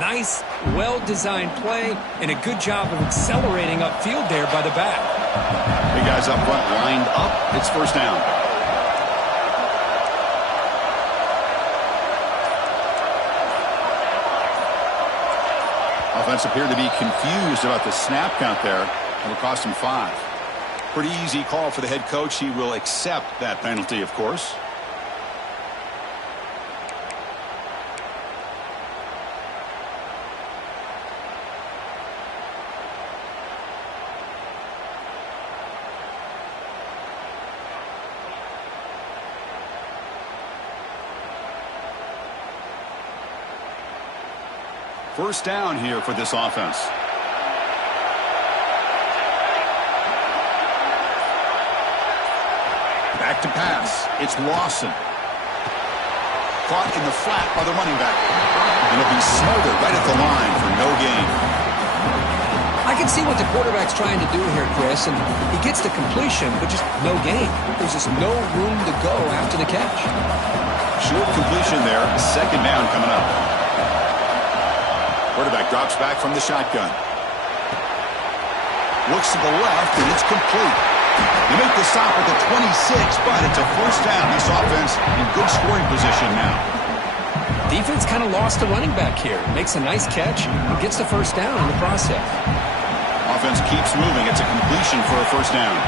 Nice, well-designed play, and a good job of accelerating upfield there by the back. The guys up front lined up. It's first down. Offense appeared to be confused about the snap count there. It'll cost him 5. Pretty easy call for the head coach. He will accept that penalty, of course. First down here for this offense. Back to pass. It's Lawson. Caught in the flat by the running back. And it'll be smothered right at the line for no gain. I can see what the quarterback's trying to do here, Chris, and he gets the completion, but just no gain. There's just no room to go after the catch. Short completion there. Second down coming up. Quarterback drops back from the shotgun. Looks to the left, and it's complete. They make the stop at the 26, but it's a first down. This offense in good scoring position now. Defense kind of lost the running back here. Makes a nice catch and gets the first down in the process. Offense keeps moving. It's a completion for a first down.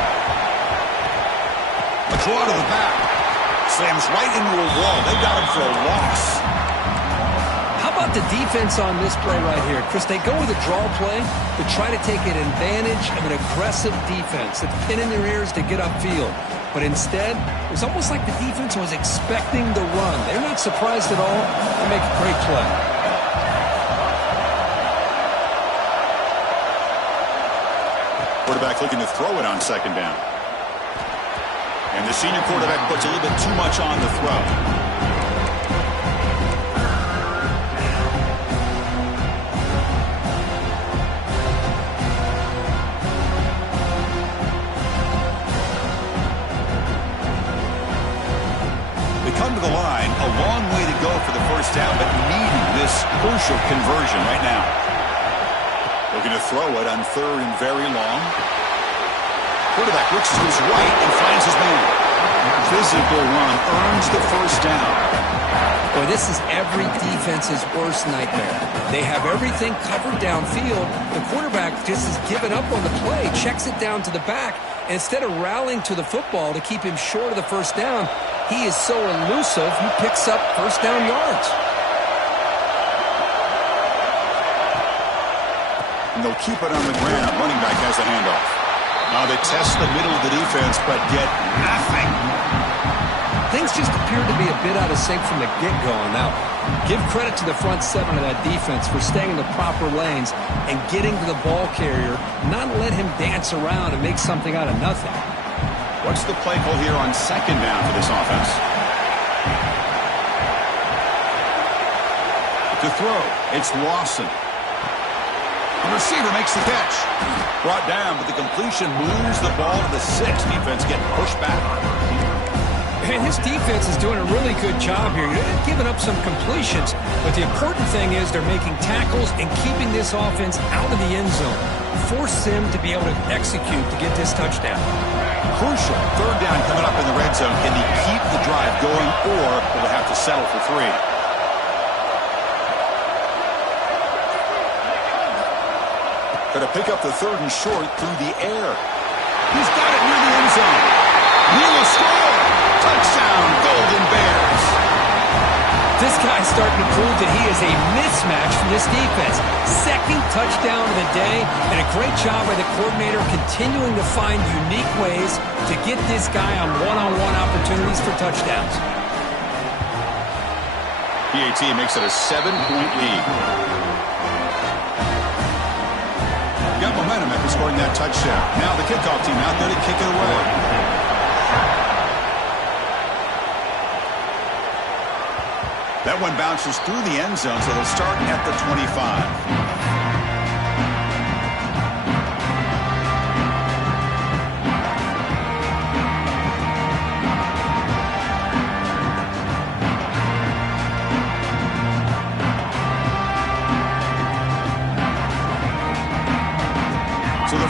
A draw to the back. Slams right into a wall. They got him for a loss. How about the defense on this play right here? Chris, they go with a draw play to try to take an advantage of an aggressive defense that's pinning their ears to get upfield. But instead, it was almost like the defense was expecting the run. They're not surprised at all. They make a great play. Quarterback looking to throw it on second down. And the senior quarterback puts a little bit too much on the throw. Come to the line, a long way to go for the first down, but needing this crucial conversion right now. Looking to throw it on third and very long. Quarterback looks to his right and finds his man. Physical run earns the first down. Boy, this is every defense's worst nightmare. They have everything covered downfield. The quarterback just is giving up on the play, checks it down to the back, and instead of rallying to the football to keep him short of the first down, he is so elusive, he picks up first down yards. And they'll keep it on the ground. Running back has the handoff. Now they test the middle of the defense, but get nothing. Things just appear to be a bit out of sync from the get-go. Now, give credit to the front seven of that defense for staying in the proper lanes and getting to the ball carrier, not let him dance around and make something out of nothing. What's the play call here on second down for this offense? To throw, it's Lawson. The receiver makes the catch. Brought down, but the completion moves the ball to the 6. Defense getting pushed back. And his defense is doing a really good job here. They're giving up some completions, but the important thing is they're making tackles and keeping this offense out of the end zone. Force them to be able to execute to get this touchdown. Crucial. Third down coming up in the red zone. Can they keep the drive going, or will they have to settle for 3? Going to pick up the third and short through the air. He's got it near the end zone. He will score. Touchdown, Golden Bears. This guy's starting to prove that he is a mismatch for this defense. Second touchdown of the day, and a great job by the coordinator continuing to find unique ways to get this guy on one-on-one opportunities for touchdowns. PAT makes it a 7-point lead. Got momentum after scoring that touchdown. Now the kickoff team out there to kick it away. That one bounces through the end zone, so they'll start at the 25.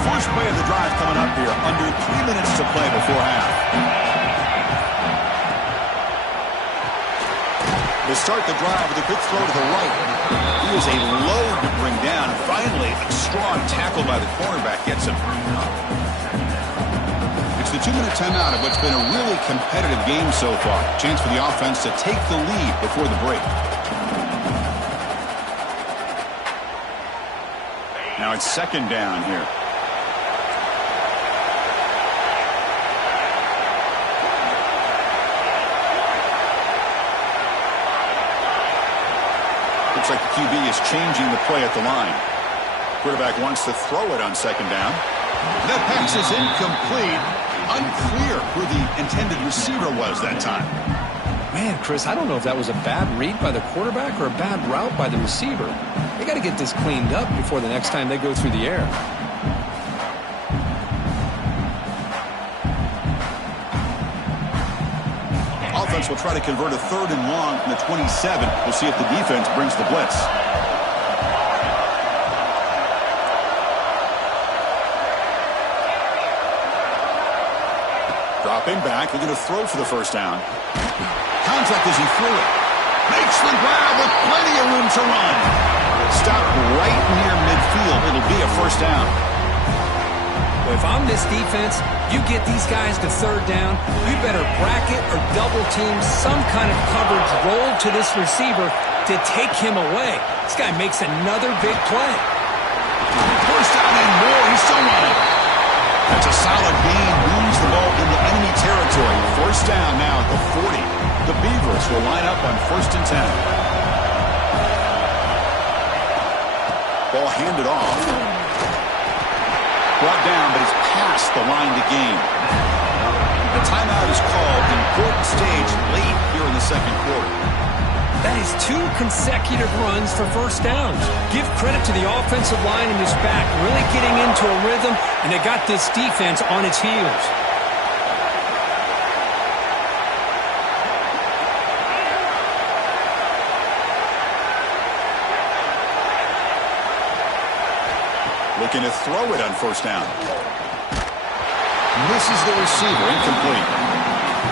First play of the drive coming up here. Under 3 minutes to play before half. To start the drive with a quick throw to the right. He was a load to bring down. Finally, a strong tackle by the cornerback gets him. It's the 2-minute timeout of what's been a really competitive game so far. Chance for the offense to take the lead before the break. Now it's second down here. Looks like the QB is changing the play at the line. Quarterback wants to throw it on second down. That pass is incomplete. Unclear who the intended receiver was that time. Man, Chris, I don't know if that was a bad read by the quarterback or a bad route by the receiver. They got to get this cleaned up before the next time they go through the air. Offense will try to convert a 3rd and long from the 27. We'll see if the defense brings the blitz. Dropping back, looking to throw for the first down. Contact as he threw it. Makes the grab with plenty of room to run. Stopped right near midfield. It'll be a first down. Well, if I'm this defense, you get these guys to 3rd down, you better bracket or double team some kind of coverage roll to this receiver to take him away. This guy makes another big play. First down and more. He's still running. That's a solid gain. Moves the ball into enemy territory. First down now at the 40. The Beavers will line up on 1st and 10. Ball handed off. Brought down, but it's past the line to gain. The timeout is called. Important stage late here in the second quarter. That is 2 consecutive runs for first downs. Give credit to the offensive line in this back, really getting into a rhythm, and they got this defense on its heels. Looking to throw it on first down. Misses the receiver, incomplete.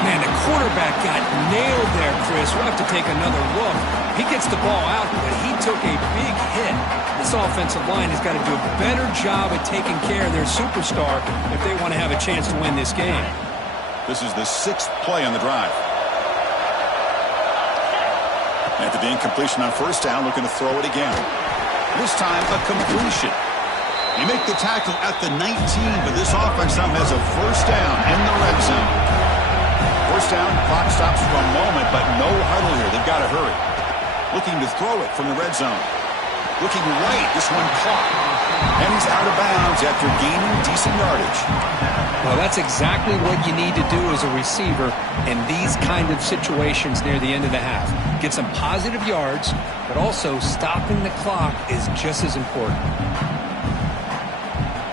Man, the quarterback got nailed there, Chris. We'll have to take another look. He gets the ball out, but he took a big hit. This offensive line has got to do a better job at taking care of their superstar if they want to have a chance to win this game. This is the 6th play on the drive. After the incompletion on first down, looking to throw it again. This time, a completion. You make the tackle at the 19, but this offense now has a first down in the red zone. First down, clock stops for a moment, but no huddle here. They've got to hurry. Looking to throw it from the red zone. Looking right, this one caught. And he's out of bounds after gaining decent yardage. Well, that's exactly what you need to do as a receiver in these kind of situations near the end of the half. Get some positive yards, but also stopping the clock is just as important.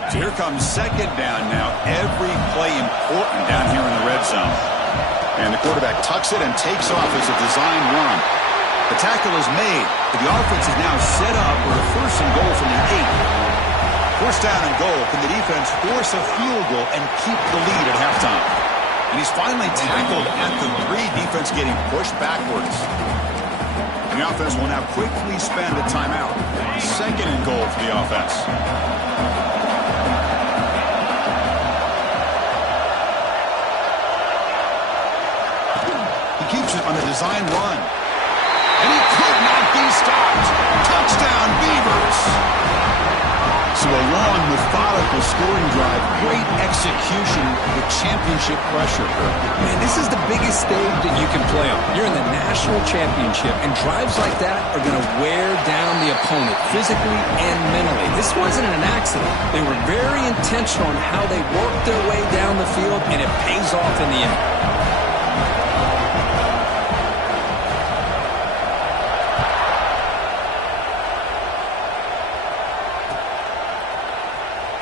So here comes second down now. Every play important down here in the red zone. And the quarterback tucks it and takes off as a design run. The tackle is made, but the offense is now set up with a 1st and goal from the 8. First down and goal. Can the defense force a field goal and keep the lead at halftime? And he's finally tackled at the 3. Defense getting pushed backwards. The offense will now quickly spend a timeout. Second and goal for the offense. Keeps it on the design run. And he could not be stopped. Touchdown, Beavers. So a long, methodical scoring drive. Great execution with championship pressure. Man, this is the biggest stage that you can play on. You're in the national championship, and drives like that are going to wear down the opponent physically and mentally. This wasn't an accident. They were very intentional on how they worked their way down the field, and it pays off in the end.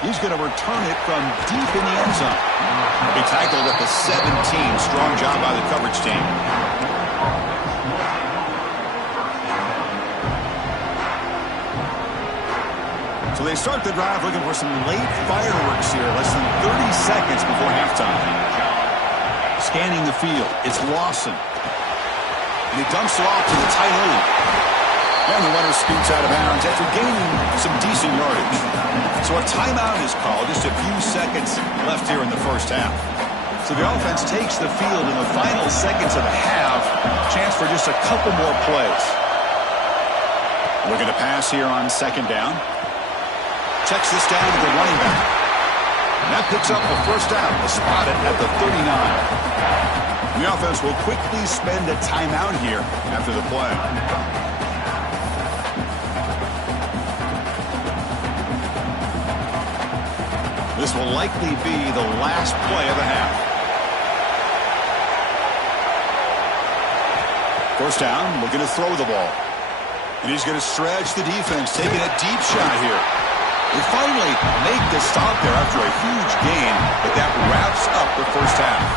He's going to return it from deep in the end zone. He tackled at the 17. Strong job by the coverage team. So they start the drive looking for some late fireworks here, less than 30 seconds before halftime. Scanning the field, it's Lawson. And he dumps it off to the tight end. And the runner scoots out of bounds after gaining some decent yardage. So a timeout is called, just a few seconds left here in the first half. So the offense takes the field in the final seconds of the half. Chance for just a couple more plays. Looking to pass here on second down. Checks this down to the running back. And that picks up the first down. Spotted at the 39. And the offense will quickly spend a timeout here after the play. This will likely be the last play of the half. First down, looking to throw the ball. And he's going to stretch the defense, taking a deep shot here. They finally make the stop there after a huge gain, but that wraps up the first half.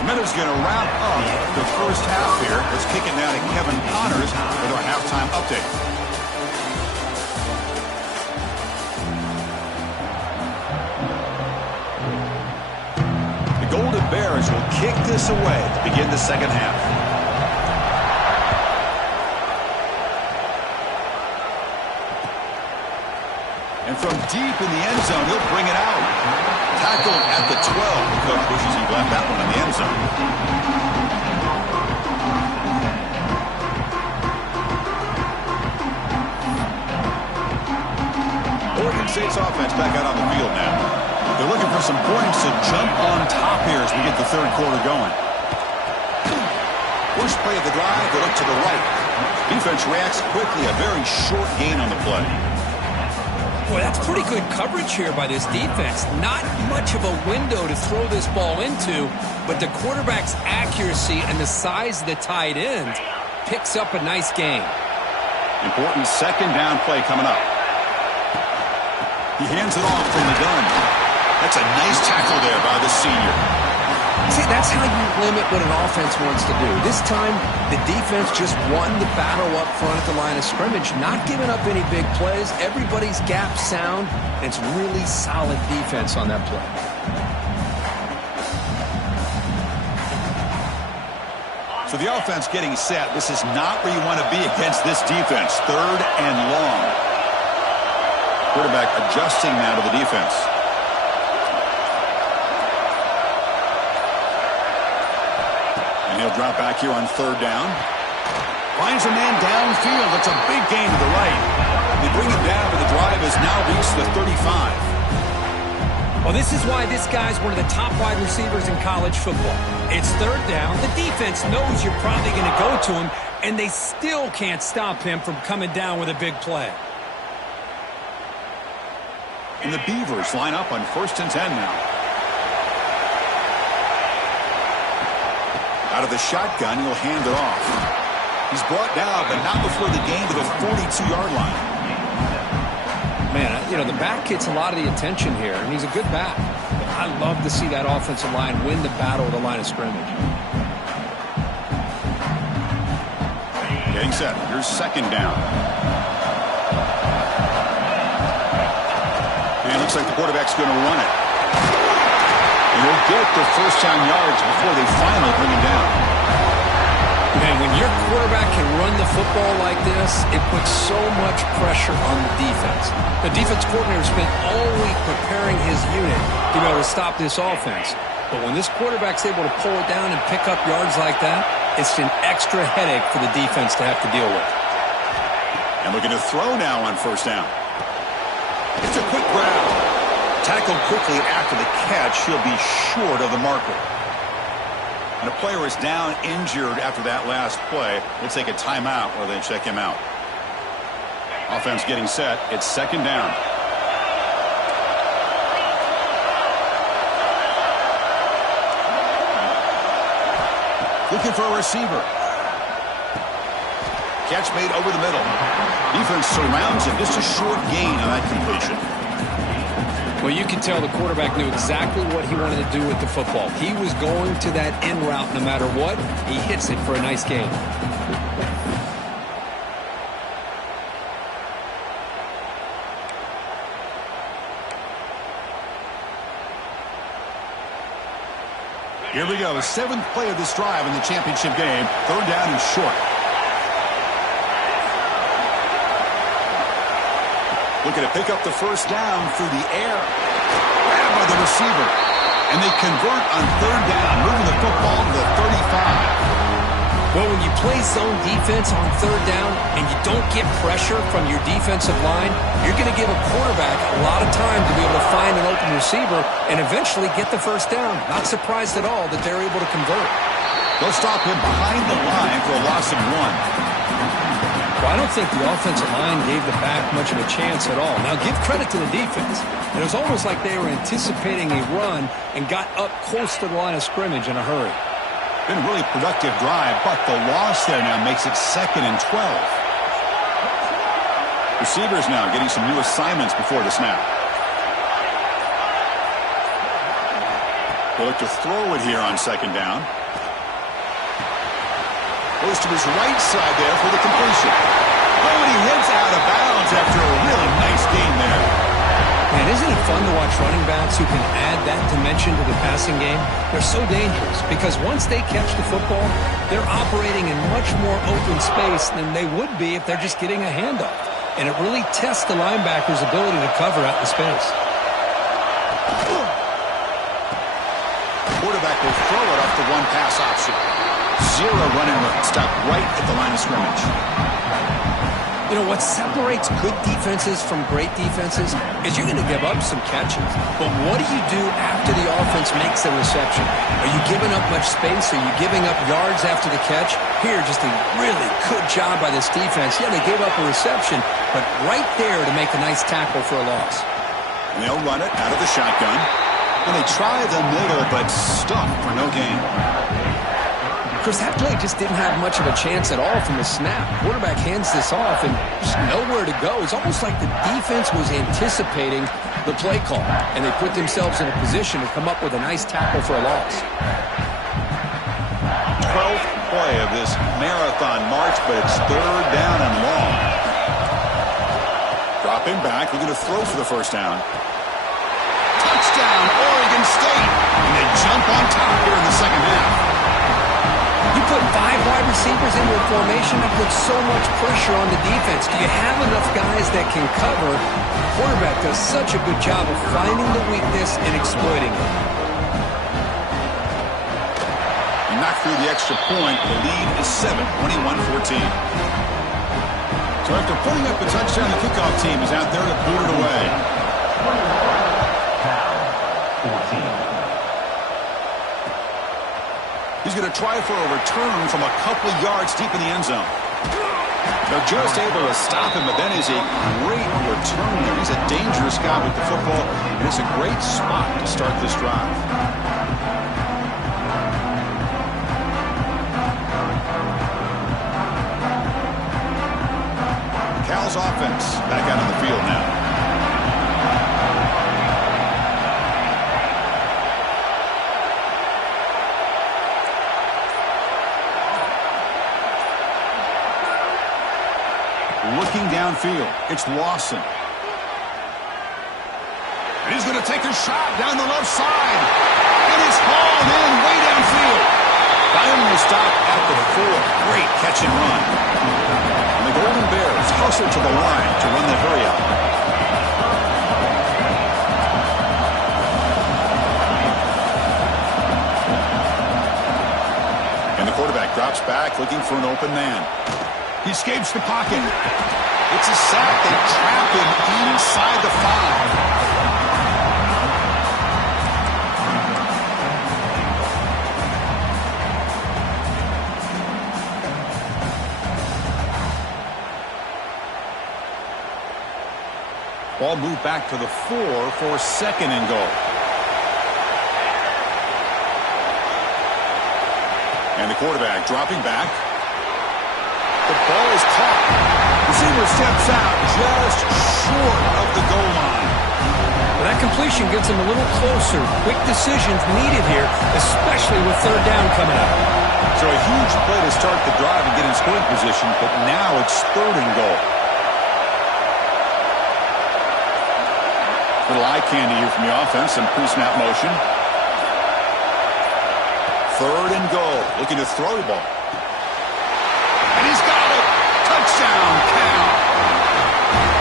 The Miners going to wrap up the first half here. Let's kick it down to Kevin Connors with our halftime update. The Golden Bears will kick this away to begin the second half. And from deep in the end zone, he'll bring it out. Tackled at the 12. The coach wishes he left that one in the end zone. Oregon State's offense back out on the field now. They're looking for some points to jump on top here as we get the third quarter going. First play of the drive, they look to the right. Defense reacts quickly, a very short gain on the play. Boy, that's pretty good coverage here by this defense. Not much of a window to throw this ball into, but the quarterback's accuracy and the size of the tight end picks up a nice gain. Important second down play coming up. He hands it off from the gun. That's a nice tackle there by the senior. See, that's how you limit what an offense wants to do. This time, the defense just won the battle up front at the line of scrimmage, not giving up any big plays. Everybody's gap sound, and it's really solid defense on that play. So the offense getting set. This is not where you want to be against this defense. Third and long. Quarterback adjusting now to the defense. He'll drop back here on third down. Finds a man downfield. That's a big gain to the right. They bring it down, but the drive has now reached the 35. Well, this is why this guy's one of the top wide receivers in college football. It's third down. The defense knows you're probably going to go to him, and they still can't stop him from coming down with a big play. And the Beavers line up on 1st and 10 now. Out of the shotgun, he'll hand it off. He's brought down, but not before the gain to the 42-yard line. Man, you know, the back gets a lot of the attention here, and he's a good back. I love to see that offensive line win the battle at the line of scrimmage. Getting set. Here's second down. And it looks like the quarterback's going to run it. You'll get the first down yards before they finally bring him down. Man, when your quarterback can run the football like this, it puts so much pressure on the defense. The defense coordinator spent all week preparing his unit to be able to stop this offense. But when this quarterback's able to pull it down and pick up yards like that, it's an extra headache for the defense to have to deal with. And looking to throw now on first down. It's a quick grab. Tackled quickly after the catch, he'll be short of the marker. And a player is down injured after that last play. We'll take a timeout while they check him out. Offense getting set. It's second down. Looking for a receiver. Catch made over the middle. Defense surrounds him. Just a short gain on that completion. Well, you can tell the quarterback knew exactly what he wanted to do with the football. He was going to that in route no matter what. He hits it for a nice gain. Here we go. 7th play of this drive in the championship game. 3rd down and short. Looking to pick up the first down through the air. Grabbed by the receiver. And they convert on 3rd down, moving the football to the 35. Well, when you play zone defense on 3rd down and you don't get pressure from your defensive line, you're going to give a quarterback a lot of time to be able to find an open receiver and eventually get the first down. Not surprised at all that they're able to convert. They'll stop him behind the line for a loss of 1. Well, I don't think the offensive line gave the back much of a chance at all. Now, give credit to the defense. It was almost like they were anticipating a run and got up close to the line of scrimmage in a hurry. Been a really productive drive, but the loss there now makes it 2nd and 12. Receivers now getting some new assignments before the snap. They'll look to throw it here on 2nd down. Goes to his right side there for the completion. Oh, and he heads out of bounds after a really nice game there. Man, isn't it fun to watch running backs who can add that dimension to the passing game? They're so dangerous because once they catch the football, they're operating in much more open space than they would be if they're just getting a handoff. And it really tests the linebacker's ability to cover out the space. Quarterback will throw it off the one pass option. 0 running room. Stop right at the line of scrimmage. You know, what separates good defenses from great defenses is you're going to give up some catches. But what do you do after the offense makes a reception? Are you giving up much space? Are you giving up yards after the catch? Here, just a really good job by this defense. Yeah, they gave up a reception, but right there to make a nice tackle for a loss. And they'll run it out of the shotgun. And they try the middle, but stuffed for no gain. Chris, that play just didn't have much of a chance at all from the snap. Quarterback hands this off and just nowhere to go. It's almost like the defense was anticipating the play call, and they put themselves in a position to come up with a nice tackle for a loss. 12th play of this marathon march, but it's 3rd down and long. Dropping back, looking to throw for the first down. Touchdown, Oregon State! And they jump on top here in the second half. You put 5 wide receivers into a formation that puts so much pressure on the defense. Do you have enough guys that can cover? The quarterback does such a good job of finding the weakness and exploiting it. He knocked through the extra point. The lead is 7, 21-14. So after putting up a touchdown, the kickoff team is out there to boot it away. He's going to try for a return from a couple yards deep in the end zone. They're just able to stop him, but then is a great return there. He's a dangerous guy with the football, and it's a great spot to start this drive. Cal's offense back out on the field now. Looking downfield, it's Lawson. And he's going to take a shot down the left side. And it's hauled in way downfield. Finally stopped at the 4. Great catch and run. And the Golden Bears hustle to the line to run the hurry out. And the quarterback drops back looking for an open man. He escapes the pocket. It's a sack. They trap him inside the 5. Ball moved back to the 4 for 2nd and goal. And the quarterback dropping back. The ball is caught. Receiver steps out just short of the goal line. Well, that completion gets him a little closer. Quick decisions needed here, especially with 3rd down coming up. So a huge play to start the drive and get in scoring position, but now it's 3rd and goal. Little eye candy here from the offense and pre-snap motion. Third and goal. Looking to throw the ball. And he's got it. Touchdown, Cal.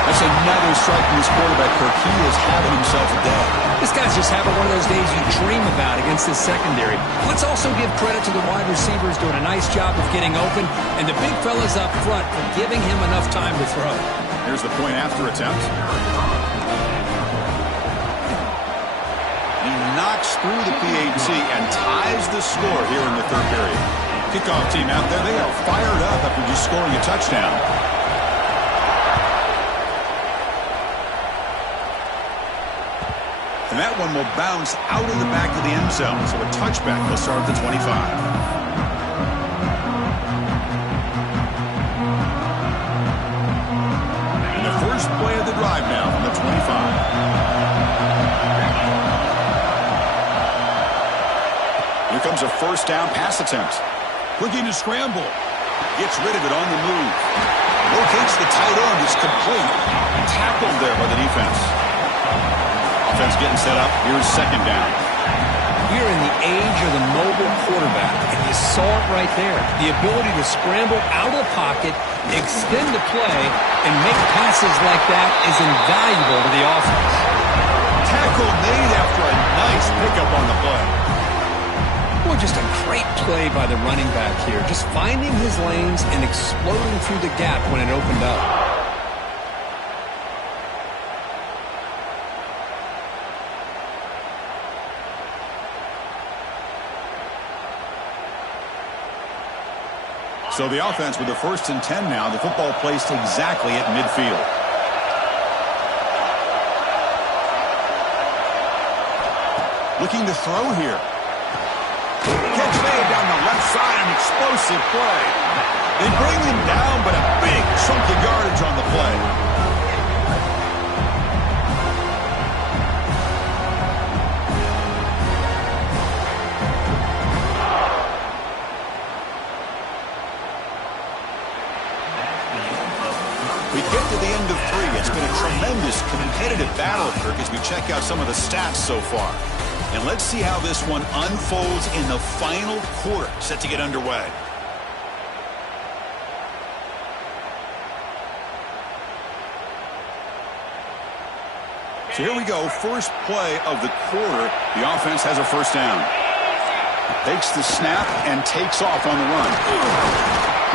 That's another strike from his quarterback, Kirk. He is having himself a day. This guy's just having one of those days you dream about against this secondary. Let's also give credit to the wide receivers doing a nice job of getting open, and the big fellas up front for giving him enough time to throw. Here's the point after attempt. He knocks through the PAT and ties the score here in the third period. Kickoff team out there, they are fired up after just scoring a touchdown. And that one will bounce out of the back of the end zone. So a touchback will start at the 25. And the first play of the drive now from the 25. Here comes a first down pass attempt. Looking to scramble. Gets rid of it on the move. Locates the tight end. It's complete. Tackled there by the defense. Offense getting set up. Here's second down. We're in the age of the mobile quarterback, and you saw it right there. The ability to scramble out of the pocket, extend the play, and make passes like that is invaluable to the offense. Tackle made after a nice pickup on the play. Boy, just a great play by the running back here. Just finding his lanes and exploding through the gap when it opened up. So the offense with the 1st and 10 now. The football placed exactly at midfield. Looking to throw here. Catch made down the left side. An explosive play. They bring him down, but a big chunk of yardage on the play. We get to the end of 3. It's been a tremendous competitive battle, Kirk, as we check out some of the stats so far. And let's see how this one unfolds in the final quarter, set to get underway. So here we go, first play of the quarter. The offense has a first down. Takes the snap and takes off on the run.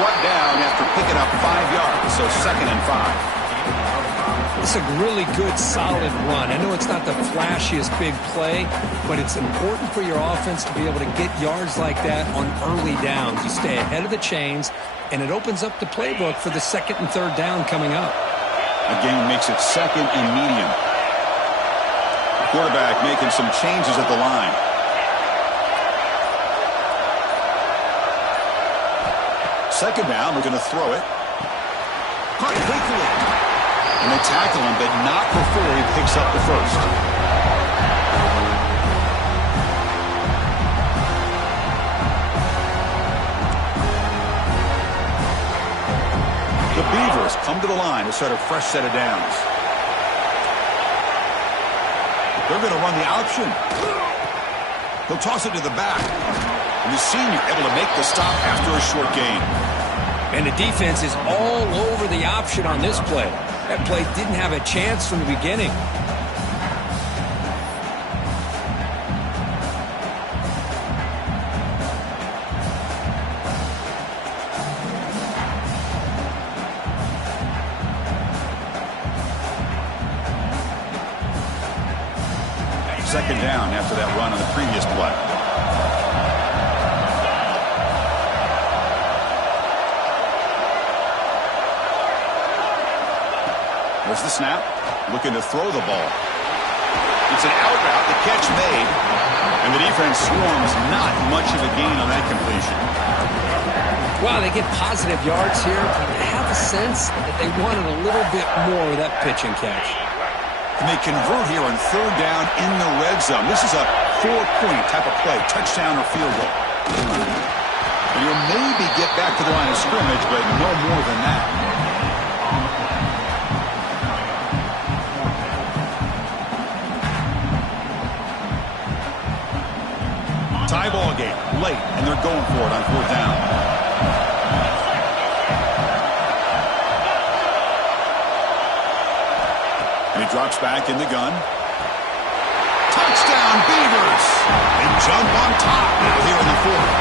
Brought down after picking up 5 yards, so 2nd and 5. It's a really good, solid run. I know it's not the flashiest big play, but it's important for your offense to be able to get yards like that on early downs. You stay ahead of the chains, and it opens up the playbook for the 2nd and 3rd down coming up. Again, makes it 2nd and medium. Quarterback making some changes at the line. Second down, we're going to throw it. Caught quickly. And they tackle him, but not before he picks up the first. The Beavers come to the line to start a fresh set of downs. They're going to run the option. He'll toss it to the back. And the senior able to make the stop after a short gain. And the defense is all over the option on this play. That play didn't have a chance from the beginning. Second down after that run on the previous play. There's the snap. Looking to throw the ball. It's an out route. The catch made. And the defense swarms. Not much of a gain on that completion. Wow, they get positive yards here, but I have a sense that they wanted a little bit more of that pitch and catch. And they convert here on 3rd down in the red zone. This is a 4-point type of play. Touchdown or field goal. And you'll maybe get back to the line of scrimmage, but no more than that. Tie ball game. late, and they're going for it on 4th down. And he drops back in the gun. Touchdown, Beavers! They jump on top now here in the 4th.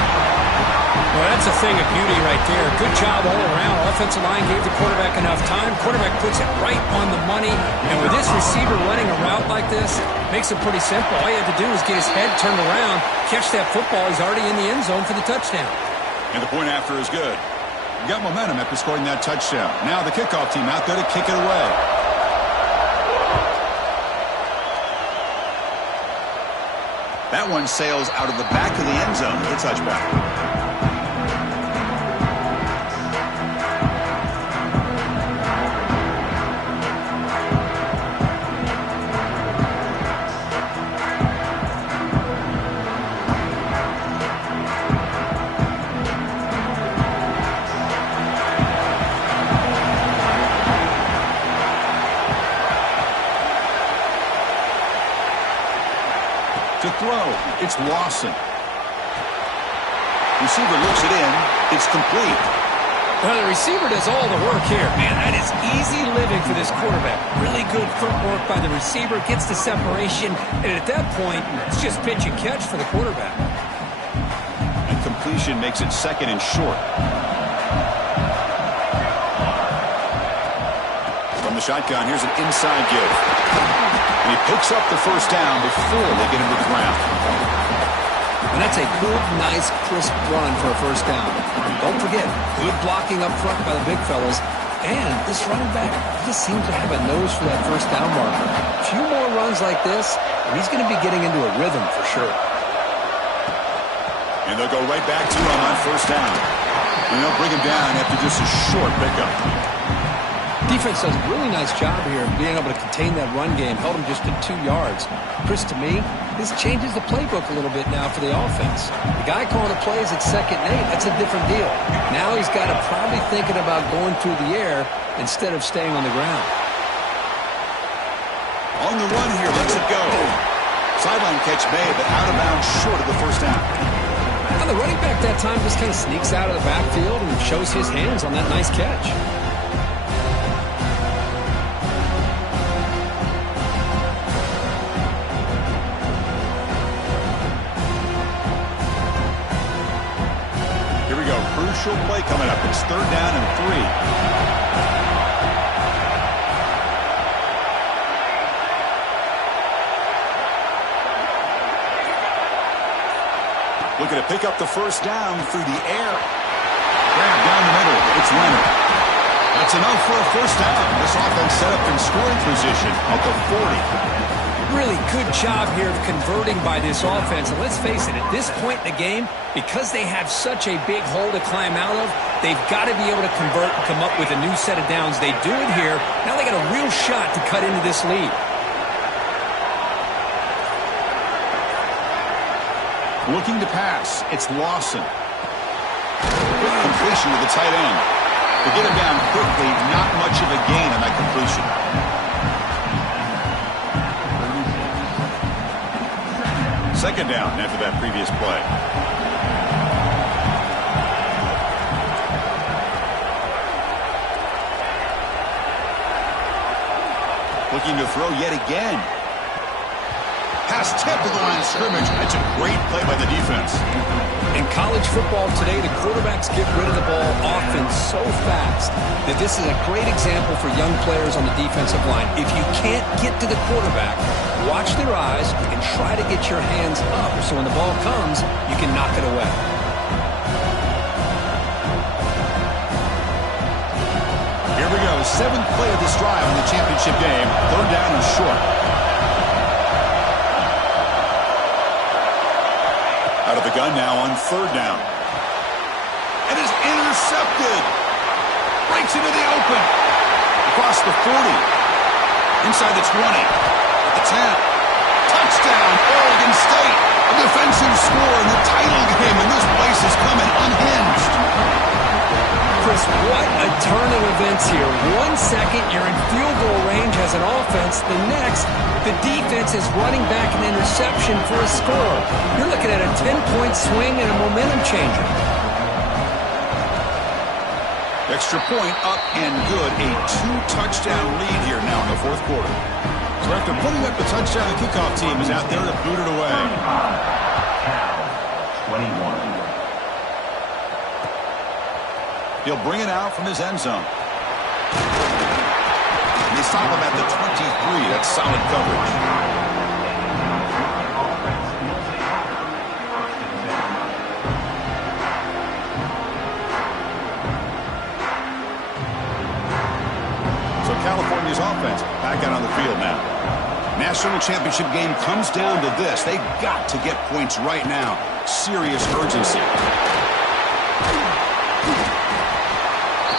Well, that's a thing of beauty right there. Good job all around. Offensive line gave the quarterback enough time. Quarterback puts it right on the money. And with this receiver running a route like this, makes it pretty simple. All you have to do is get his head turned around, catch that football. He's already in the end zone for the touchdown. And the point after is good. Got momentum after scoring that touchdown. Now the kickoff team out there to kick it away. That one sails out of the back of the end zone with a touchback. To throw, it's Lawson. Receiver looks it in. It's complete. Well, the receiver does all the work here. Man, that is easy living for this quarterback. Really good footwork by the receiver. Gets the separation. And at that point, it's just pitch and catch for the quarterback. And completion makes it 2nd and short. From the shotgun, here's an inside give. And he picks up the 1st down before they get into the ground. And that's a good, nice, crisp run for a 1st down. Don't forget, good blocking up front by the big fellas. And this running back just seems to have a nose for that 1st down marker. A few more runs like this, and he's going to be getting into a rhythm for sure. And they'll go right back to him on 1st down. And they'll bring him down after just a short pickup. Defense does a really nice job here of being able to contain that run game. Held him just to 2 yards. Chris, to me, this changes the playbook a little bit now for the offense. The guy calling the plays at 2nd and 8, that's a different deal. Now he's got to probably thinking about going through the air instead of staying on the ground. On the run here, lets it go. Sideline catch made, but out of bounds short of the 1st down. Now the running back that time just kind of sneaks out of the backfield and shows his hands on that nice catch. Crucial play coming up. It's 3rd down and 3. Looking to pick up the 1st down through the air. Grab down the middle. It's Leonard. That's enough for a 1st down. This offense set up in scoring position at the 40. Really good job here of converting by this offense. And let's face it, at this point in the game, because they have such a big hole to climb out of, they've got to be able to convert and come up with a new set of downs. They do it here. Now they got a real shot to cut into this lead. Looking to pass. It's Lawson. Quick completion with the tight end. To get him down quickly, not much of a gain on that completion. 2nd down after that previous play. Looking to throw yet again. Pass tipped to the line of scrimmage. That's a great play by the defense. In college football today, the quarterbacks get rid of the ball often so fast that this is a great example for young players on the defensive line. If you can't get to the quarterback, watch their eyes and try to get your hands up so when the ball comes, you can knock it away. Here we go. 7th play of this drive in the championship game. 3rd down and short. Out of the gun now on 3rd down. And is intercepted. Breaks into the open. Across the 40. Inside the 20. At the 10. Touchdown, Oregon State. A defensive score in the title game, and this place is coming unhinged. Chris, goodness, what a turn of events here. 1 second, you're in field goal range as an offense. The next, the defense is running back an interception for a score. You're looking at a 10-point swing and a momentum changer. Extra point up and good. A 2-touchdown lead here now in the fourth quarter. So after putting up the touchdown, the kickoff team is out there to boot it away. 21. He'll bring it out from his end zone. And they stop him at the 23. That's solid coverage. So California's offense back out on the field now. National championship game comes down to this. They've got to get points right now. Serious urgency.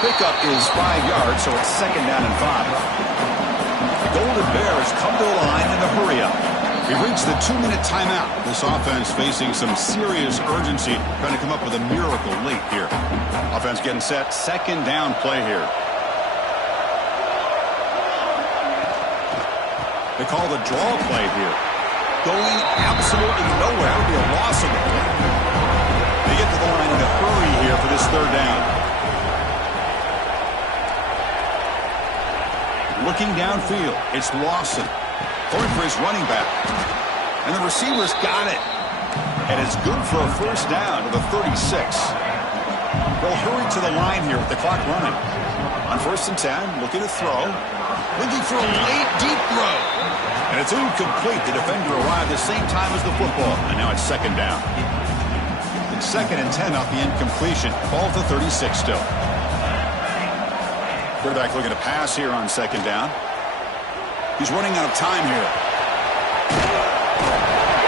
Pickup is 5 yards, so it's second down and 5. The Golden Bears come to the line in a hurry-up. We've reached the 2-minute timeout. This offense facing some serious urgency, trying to come up with a miracle late here. Offense getting set, second down play here. They call the draw play here. Going absolutely nowhere. It'll be a loss of the play. They get to the line in a hurry here for this third down. Looking downfield, it's Lawson. Going for his running back. And the receiver's got it. And it's good for a first down to the 36. They'll hurry to the line here with the clock running. On 1st and 10, looking to throw. Looking for a late, deep throw. And it's incomplete. The defender arrived the same time as the football. And now it's second down. It's 2nd and 10 off the incompletion. Ball to 36 still. Quarterback looking to pass here on second down. He's running out of time here.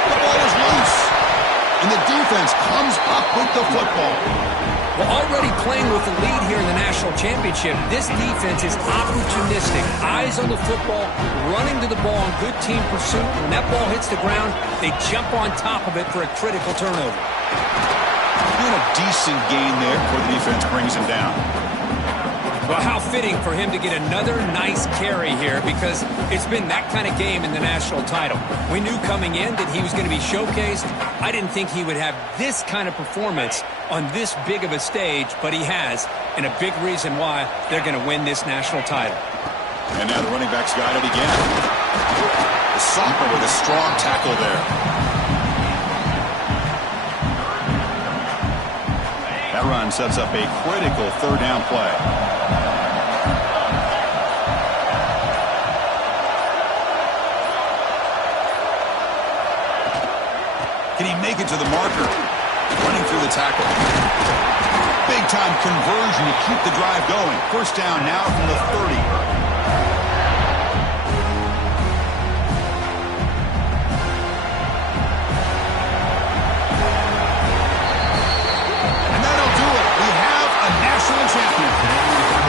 The ball is loose. And the defense comes up with the football. Well, already playing with the lead here in the national championship, this defense is opportunistic. Eyes on the football, running to the ball in good team pursuit. When that ball hits the ground, they jump on top of it for a critical turnover. Doing a decent gain there before the defense brings him down. Well, how fitting for him to get another nice carry here, because it's been that kind of game in the national title. We knew coming in that he was going to be showcased. I didn't think he would have this kind of performance on this big of a stage, but he has, and a big reason why they're going to win this national title. And now the running back's got it again. The sophomore with a strong tackle there. That run sets up a critical third down play. Can he make it to the marker? Running through the tackle. Big-time conversion to keep the drive going. First down now from the 30. And that'll do it. We have a national champion.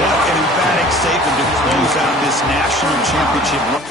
What an emphatic statement to close out this national championship run.